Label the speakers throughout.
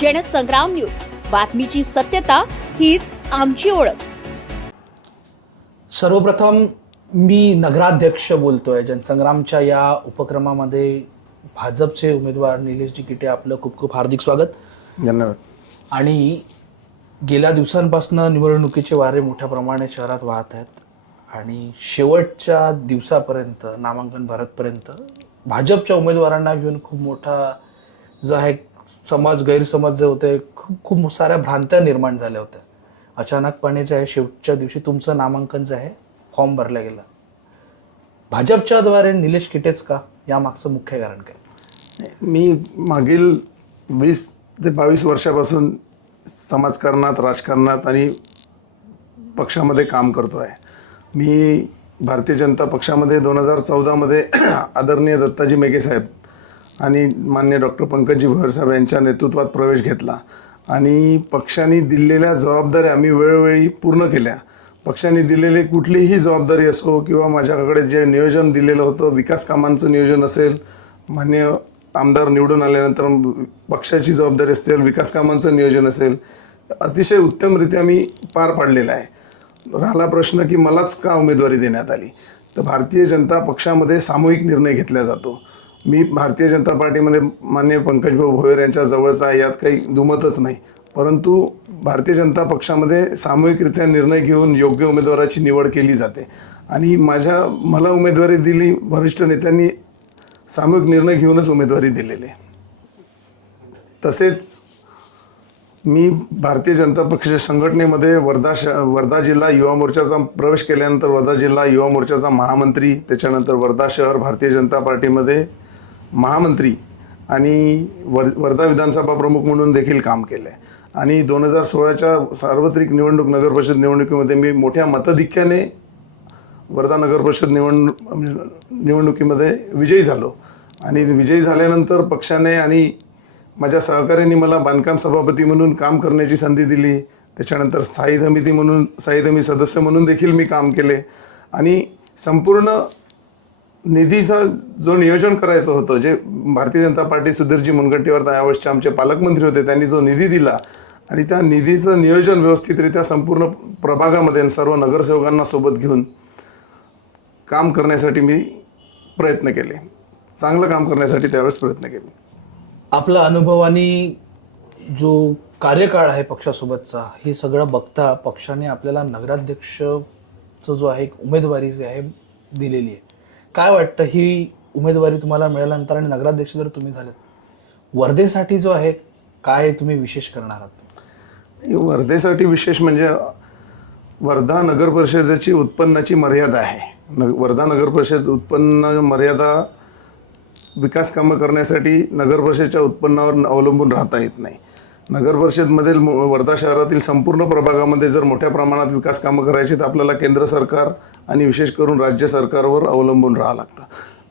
Speaker 1: Jansangram news. बातमीची सत्यता हीच आमची ओळख.
Speaker 2: सर्वप्रथम मी नगराध्यक्ष बोलतोय. जनसंग्रामच्या या उपक्रमामध्ये भाजपचे उमेदवार निलेशजी किटे आपलं खूप खूप हार्दिक स्वागत.
Speaker 3: धन्यवाद.
Speaker 2: आणि गेल्या दिवसांपासून निवडणुकीचे वारे मोठ्या प्रमाणात शहरात वाहत आहेत. आणि शेवटच्या दिवसापर्यंत नामांकन भरतपर्यंत भाजपच्या उमेदवारांना घेऊन खूप मोठा जो आहे समाज गैरसमज जे होते खूप खूप साऱ्या भ्रांत्या निर्माण झाल्या होत्या. अचानकपणे जे आहे शेवटच्या दिवशी तुमचं नामांकन जे आहे फॉर्म भरला गेला. भाजपच्या द्वारे निलेश किटेच का यामागचं मुख्य कारण काय?
Speaker 3: मी मागील वीस ते बावीस वर्षापासून समाजकारणात राजकारणात आणि पक्षामध्ये काम करतो आहे मी भारतीय जनता पक्षामध्ये दोन हजार चौदामध्ये आदरणीय दत्ताजी मेघे साहेब आणि मान्य डॉक्टर पंकजी भरसाहेब यांच्या नेतृत्वात प्रवेश घेतला. आणि पक्षाने दिलेल्या जबाबदाऱ्या मी वेळोवेळी पूर्ण केल्या. पक्षाने दिलेली कुठलीही जबाबदारी असो किंवा माझ्याकडे जे नियोजन दिलेलं होतं विकास कामांचं नियोजन असेल मान्य आमदार निवडून आल्यानंतर पक्षाची जबाबदारी असेल विकास कामांचं नियोजन असेल अतिशय उत्तमरित्या मी पार पाडलेला आहे. राहिला प्रश्न की मलाच का उमेदवारी देण्यात आली? तर भारतीय जनता पक्षामध्ये सामूहिक निर्णय घेतला जातो. मी भारतीय जनता पार्टीमध्ये मान्य पंकजभाऊ भोयर यांच्या जवळचा आहे यात काही दुमतच नाही. परंतु भारतीय जनता पक्षामध्ये सामूहिकरित्या निर्णय घेऊन योग्य उमेदवाराची निवड केली जाते. आणि माझ्या मला उमेदवारी दिली वरिष्ठ नेत्यांनी सामूहिक निर्णय घेऊनच उमेदवारी दिलेली. तसेच मी भारतीय जनता पक्ष संघटनेमध्ये वर्धा श वर्धा जिल्हा युवा मोर्चाचा प्रवेश केल्यानंतर वर्धा जिल्हा युवा मोर्चाचा महामंत्री त्याच्यानंतर वर्धा शहर भारतीय जनता पार्टीमध्ये महामंत्री आणि वर वर्धा विधानसभा प्रमुख म्हणून देखील काम केलं आहे आणि दोन हजार सोळाच्या सार्वत्रिक निवडणूक नगर परिषद निवडणुकीमध्ये मी मोठ्या मताधिक्याने वर्धा नगर परिषद निवडणूक निवडणुकीमध्ये विजयी झालो. आणि विजयी झाल्यानंतर पक्षाने आणि माझ्या सहकाऱ्यांनी मला बांधकाम सभापती म्हणून काम करण्याची संधी दिली. त्याच्यानंतर स्थायी समिती म्हणून स्थायी समिती सदस्य म्हणून देखील मी काम केले. आणि संपूर्ण निधीचा जो नियोजन करायचं होतं जे भारतीय जनता पार्टी सुधीरजी मुनगंटीवर यावेळेसचे आमचे पालकमंत्री होते त्यांनी जो निधी दिला आणि त्या निधीचं नियोजन व्यवस्थितरित्या संपूर्ण प्रभागामध्ये सर्व नगरसेवकांना सोबत घेऊन काम करण्यासाठी मी प्रयत्न केले. चांगलं काम करण्यासाठी त्यावेळेस प्रयत्न केले.
Speaker 2: आपला अनुभवाने जो कार्यकाळ आहे पक्षासोबतचा हे सगळं बघता पक्षाने आपल्याला नगराध्यक्षचं जो आहे एक उमेदवारी जी आहे दिलेली आहे. काय वाटतं? ही उमेदवारी तुम्हाला मिळाल्यानंतर आणि नगराध्यक्ष जर तुम्ही झालेत वर्धेसाठी जो आहे काय तुम्ही विशेष करणार आहात?
Speaker 3: वर्धेसाठी विशेष म्हणजे वर्धा नगर परिषदेची उत्पन्नाची मर्यादा आहे. न वर्धा नगर परिषद उत्पन्न मर्यादा विकास कामं करण्यासाठी नगर परिषदेच्या उत्पन्नावर अवलंबून राहता येत नाही. नगर परिषदमधील वर्धा शहरातील संपूर्ण प्रभागामध्ये जर मोठ्या प्रमाणात विकास कामं करायची तर आपल्याला केंद्र सरकार आणि विशेष करून राज्य सरकारवर अवलंबून राहावं लागतं.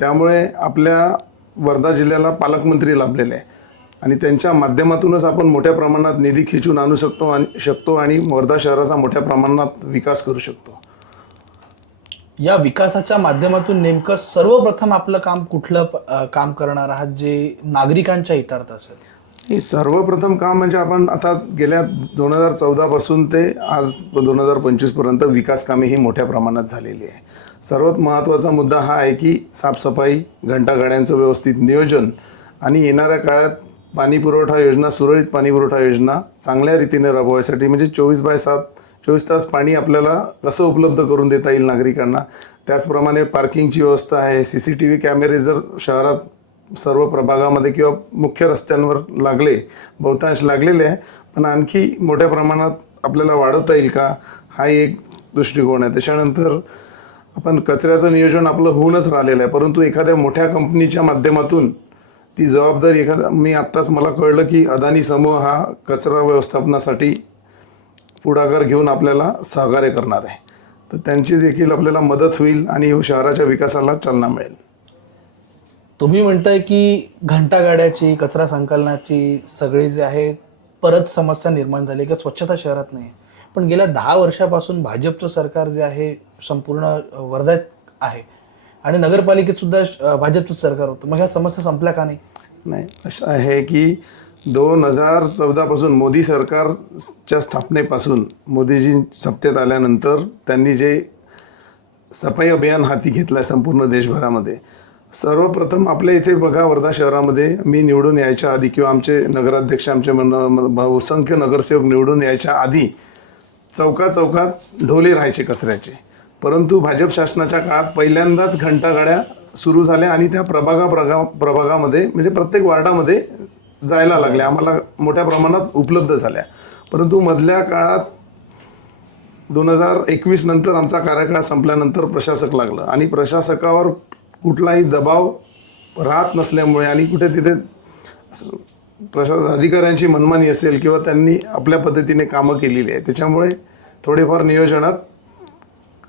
Speaker 3: त्यामुळे आपल्या वर्धा जिल्ह्याला पालकमंत्री लाभलेले आहे आणि त्यांच्या माध्यमातूनच आपण मोठ्या प्रमाणात निधी खिचून आणू शकतो आणि शकतो आणि वर्धा शहराचा मोठ्या प्रमाणात विकास करू शकतो.
Speaker 2: या विकासाच्या माध्यमातून नेमकं सर्वप्रथम आपलं काम कुठलं काम करणार आहात जे नागरिकांच्या हितार्थ असेल?
Speaker 3: सर्वप्रथम काम म्हणजे आपण आता गेल्या दोन हजार चौदापासून ते आज दोन हजार पंचवीसपर्यंत विकास कामे ही मोठ्या प्रमाणात झालेली आहे. सर्वात महत्त्वाचा मुद्दा हा आहे की साफसफाई घंटागाड्यांचं व्यवस्थित नियोजन आणि येणाऱ्या काळात पाणी पुरवठा योजना सुरळीत पाणीपुरवठा योजना चांगल्या रीतीने राबवायसाठी म्हणजे चोवीस बाय सात चोवीस तास पाणी आपल्याला कसं उपलब्ध करून देता येईल नागरिकांना? त्याचप्रमाणे पार्किंगची व्यवस्था आहे सी सी टी व्ही कॅमेरे जर शहरात सर्व प्रभागामध्ये किंवा मुख्य रस्त्यांवर लागले बहुतांश लागलेले आहे. पण आणखी मोठ्या प्रमाणात आपल्याला वाढवता येईल का? हा एक दृष्टिकोन आहे. त्याच्यानंतर आपण कचऱ्याचं नियोजन आपलं होऊनच राहिलेलं आहे. परंतु एखाद्या मोठ्या कंपनीच्या माध्यमातून ती जबाबदारी एखादा मी आत्ताच मला कळलं की अदानी समूह हा कचरा व्यवस्थापनासाठी पुढाकार घेऊन आपल्याला सहकार्य करणार आहे. तर त्यांची देखील आपल्याला मदत होईल आणि शहराच्या विकासाला चालना मिळेल.
Speaker 2: तुम्ही म्हणताय की घंटागाड्याची कचरा संकलनाची सगळी जे आहे परत समस्या निर्माण झाली किंवा स्वच्छता शहरात नाही. पण गेल्या दहा वर्षापासून भाजपचं सरकार जे आहे संपूर्ण वर्ध्यात आहे. आणि नगरपालिकेत सुद्धा भाजपचं सरकार होतं. मग ह्या समस्या संपल्या का नाही?
Speaker 3: नाही असं आहे की दोन हजार चौदापासून मोदी सरकारच्या स्थापनेपासून मोदीजी सत्तेत आल्यानंतर त्यांनी जे सफाई अभियान हाती घेतलं आहे संपूर्ण देशभरामध्ये सर्वप्रथम आपल्या इथे बघा वर्धा शहरामध्ये मी निवडून यायच्या आधी किंवा आमचे नगराध्यक्ष आमचे मन बहुसंख्य नगरसेवक निवडून यायच्या आधी चौका चौकात ढोले राहायचे कचऱ्याचे. परंतु भाजप शासनाच्या काळात पहिल्यांदाच घंटागाड्या सुरू झाल्या आणि त्या प्रभागा प्रगा प्रभागामध्ये म्हणजे प्रत्येक वार्डामध्ये जायला लागल्या. आम्हाला मोठ्या प्रमाणात उपलब्ध झाल्या. परंतु मधल्या काळात दोन हजार एकवीस नंतर आमचा कार्यकाळ संपल्यानंतर प्रशासक लागलं आणि प्रशासकावर कुठलाही दबाव राहत नसल्यामुळे आणि कुठे तिथे प्रशासन प्रशा अधिकाऱ्यांची मनमानी असेल किंवा त्यांनी आपल्या पद्धतीने कामं केलेली आहे त्याच्यामुळे थोडेफार नियोजनात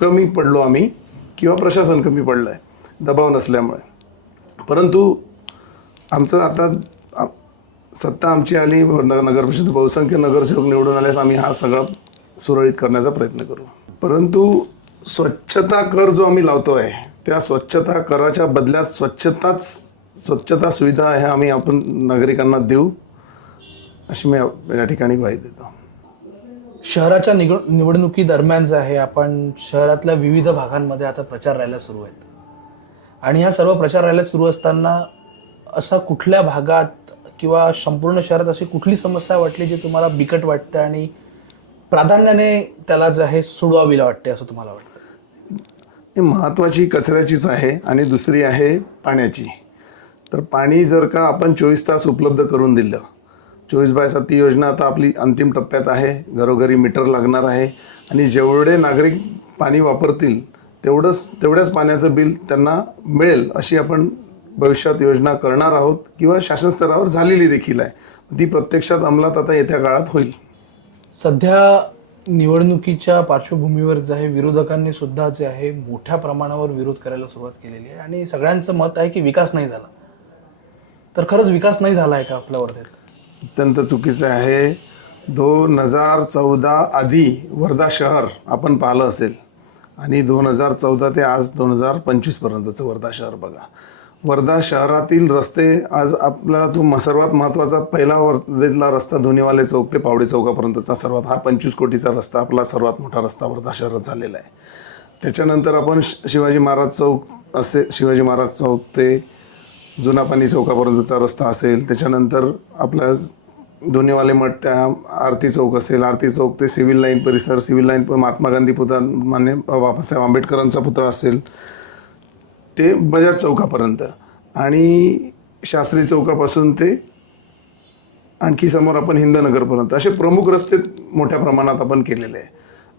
Speaker 3: कमी पडलो आम्ही किंवा प्रशासन कमी पडलं आहे दबाव नसल्यामुळे. परंतु आमचं आता सत्ता आमची आली नगर परिषद बहुसंख्य नगरसेवक निवडून आल्यास आम्ही हा सगळा सुरळीत करण्याचा प्रयत्न करू. परंतु स्वच्छता कर जो आम्ही लावतो आहे त्या स्वच्छता कराच्या बदल्यात स्वच्छताच स्वच्छता सुविधा ह्या आम्ही आपण नागरिकांना देऊ अशी मी या- ठिकाणी ग्वाही देतो.
Speaker 2: शहराच्या निग निवडणुकीदरम्यान जे आहे आपण शहरातल्या विविध भागांमध्ये आता प्रचार राहायला सुरू आहेत. आणि ह्या सर्व प्रचार राहायला सुरू असताना असा कुठल्या भागात किंवा संपूर्ण शहरात अशी कुठली समस्या वाटली जी तुम्हाला बिकट वाटते आणि प्राधान्याने त्याला जे आहे सोडवावीला वाटते असं तुम्हाला वाटतं?
Speaker 3: महत्त्वाची कचऱ्याचीच आहे आणि दुसरी आहे पाण्याची. तर पाणी जर का आपण चोवीस तास उपलब्ध करून दिलं चोवीस बाय सात ती योजना आता आपली अंतिम टप्प्यात आहे घरोघरी मीटर लागणार आहे आणि जेवढे नागरिक पाणी वापरतील तेवढंच तेवढ्याच पाण्याचं बिल त्यांना मिळेल अशी आपण भविष्यात योजना करणार आहोत किंवा शासन स्तरावर झालेली देखील आहे. ती प्रत्यक्षात अंमलात आता येत्या काळात होईल.
Speaker 2: सध्या निवडणुकीच्या पार्श्वभूमीवर जे आहे विरोधकांनी सुद्धा जे आहे मोठ्या प्रमाणावर विरोध करायला सुरुवात केलेली आहे. आणि सगळ्यांचं मत आहे की विकास नाही झाला. तर खरंच विकास नाही झाला आहे का आपल्या वर्धेत?
Speaker 3: अत्यंत चुकीचं आहे. दोन हजार चौदा आधी वर्धा शहर आपण पाहिलं असेल. आणि दोन हजार चौदा ते आज दोन हजार पंचवीसपर्यंतचं वर्धा शहर बघा. वर्धा शहरातील रस्ते आज आपल्याला तो म- सर्वात महत्त्वाचा पहिला वर्धेतला रस्ता धुनीवाले चौक ते पावडे चौकापर्यंतचा सर्वात हा पंचवीस कोटीचा रस्ता आपला सर्वात मोठा रस्ता वर्धा शहरात झालेला आहे. त्याच्यानंतर आपण श- शिवाजी महाराज चौक असे शिवाजी महाराज चौक ते जुनापानी चौकापर्यंतचा रस्ता असेल. त्याच्यानंतर आपल्या धुनीवाले मठ त्या आरती चौक असेल. आरती चौक ते सिव्हिल लाईन परिसर सिव्हिल लाईन पण महात्मा गांधी पुतळा मान्य बाबासाहेब आंबेडकरांचा पुतळा असेल. ते बजाज चौकापर्यंत. आणि शास्त्री चौकापासून ते आणखी समोर आपण हिंदनगरपर्यंत असे प्रमुख रस्ते मोठ्या प्रमाणात आपण केलेले आहे.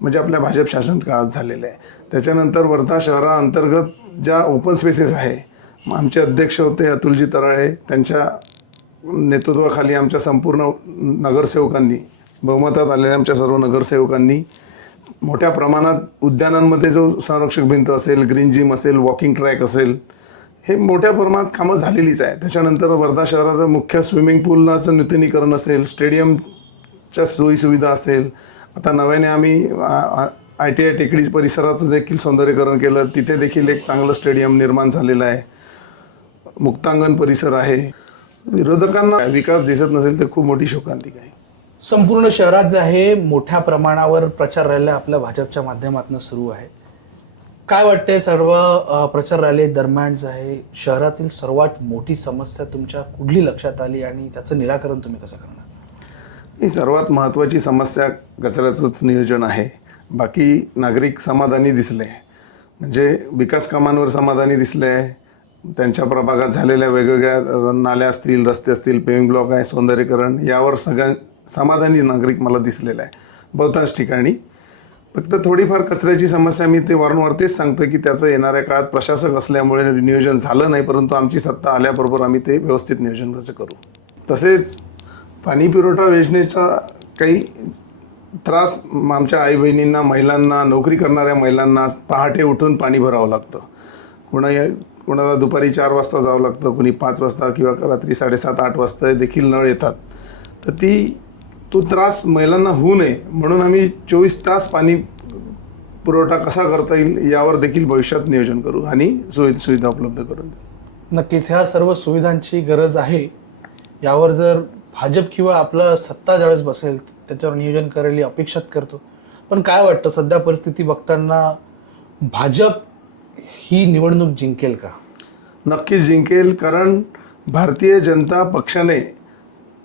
Speaker 3: म्हणजे आपल्या भाजप शासन काळात झालेले आहे. त्याच्यानंतर वर्धा शहराअंतर्गत ज्या ओपन स्पेसेस आहे मग आमचे अध्यक्ष होते अतुलजी तराळे त्यांच्या नेतृत्वाखाली आमच्या संपूर्ण नगरसेवकांनी बहुमतात आलेल्या आमच्या सर्व नगरसेवकांनी मोठ्या प्रमाणात उद्यानांमध्ये जो संरक्षक भिंत असेल ग्रीन जिम असेल वॉकिंग ट्रॅक असेल हे मोठ्या प्रमाणात कामं झालेलीच आहे त्याच्यानंतर वर्धा शहराचं मुख्य स्विमिंग पूलचं नूतनीकरण असेल स्टेडियमच्या सोयीसुविधा असेल. आता नव्याने आम्ही आय टी आय टेकडी परिसराचं देखील सौंदर्यीकरण केलं. तिथे देखील एक चांगलं स्टेडियम निर्माण झालेलं आहे. मुक्तांगण परिसर आहे. विरोधकांना विकास दिसत नसेल तर खूप मोठी शोकांतिक आहे.
Speaker 2: संपूर्ण शहरात जे आहे मोठ्या प्रमाणावर प्रचार रॅल्या आपल्या भाजपच्या माध्यमातून सुरू आहे. काय वाटते सर्व प्रचार रॅली दरम्यान जे आहे शहरातील सर्वात मोठी समस्या तुमच्या कुठली लक्षात आली आणि त्याचं निराकरण तुम्ही कसं करणार?
Speaker 3: ही सर्वात महत्त्वाची समस्या कचऱ्याचंच नियोजन आहे. बाकी नागरिक समाधानी दिसले. म्हणजे विकास कामांवर समाधानी दिसले. त्यांच्या प्रभागात झालेल्या वेगवेगळ्या नाल्या असतील रस्ते असतील पेविंग ब्लॉक आहे सौंदर्यीकरण यावर सगळ्या समाधानी नागरिक मला दिसलेला आहे. बहुतांश ठिकाणी. फक्त थोडीफार कचऱ्याची समस्या मी ते वारंवार तेच सांगतो की त्याचं येणाऱ्या काळात प्रशासक असल्यामुळे नियोजन झालं नाही परंतु आमची सत्ता आल्याबरोबर आम्ही ते व्यवस्थित नियोजन करू? तसेच पाणी पुरवठा योजनेचा काही त्रास आमच्या आई बहिणींना महिलांना नोकरी करणाऱ्या महिलांना पहाटे उठून पाणी भरावं लागतं. कोणा कोणाला दुपारी चार वाजता जावं लागतं कोणी पाच वाजता किंवा रात्री साडेसात आठ वाजता देखील नळ येतात. तर ती तो त्रास महिलांना होऊ नये म्हणून आम्ही चोवीस तास पाणी पुरवठा कसा करता येईल यावर देखील भविष्यात नियोजन करू आणि सोयी सुविधा उपलब्ध करून देऊ.
Speaker 2: नक्कीच ह्या सर्व सुविधांची गरज आहे. यावर जर भाजप किंवा आपलं सत्ता ज्यावेळेस बसेल त्याच्यावर नियोजन करेल ही अपेक्षात करतो. पण काय वाटतं सध्या परिस्थिती बघताना भाजप ही निवडणूक जिंकेल का?
Speaker 3: नक्कीच जिंकेल कारण भारतीय जनता पक्षाने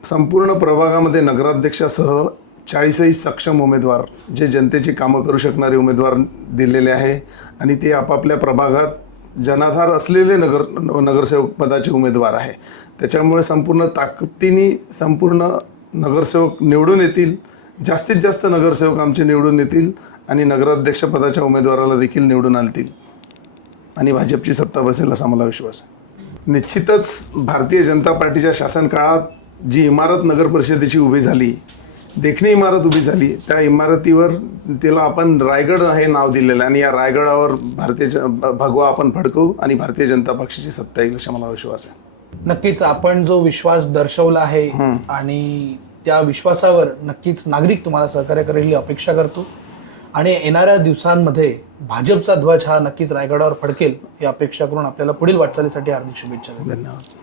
Speaker 3: संपूर्ण प्रभागामध्ये नगराध्यक्षासह चाळीसही सक्षम उमेदवार जे जनतेची कामं करू शकणारे उमेदवार दिलेले आहे. आणि ते आपापल्या प्रभागात जनाधार असलेले नगर नगरसेवक पदाचे उमेदवार आहे. त्याच्यामुळे संपूर्ण ताकदीने संपूर्ण नगरसेवक निवडून येतील. जास्तीत जास्त नगरसेवक आमचे निवडून येतील आणि नगराध्यक्षपदाच्या उमेदवाराला देखील निवडून आणतील. आणि भाजपची सत्ता बसेल असा मला विश्वास आहे. निश्चितच भारतीय जनता पार्टीच्या शासनकाळात जी इमारत नगर परिषदेची उभी झाली देखणी इमारत उभी झाली त्या इमारतीवर तिला आपण रायगड हे नाव दिलेलं आहे आणि या रायगडावर भारतीय भगवा आपण फडकवू आणि भारतीय जनता पक्षाची सत्ता येईल असा मला विश्वास आहे.
Speaker 2: नक्कीच आपण जो विश्वास दर्शवला आहे आणि त्या विश्वासावर नक्कीच नागरिक तुम्हाला सहकार्य करेल ही अपेक्षा करतो. आणि येणाऱ्या दिवसांमध्ये भाजपचा ध्वज हा नक्कीच रायगडावर फडकेल ही अपेक्षा करून आपल्याला पुढील वाटचालीसाठी हार्दिक शुभेच्छा.
Speaker 3: धन्यवाद.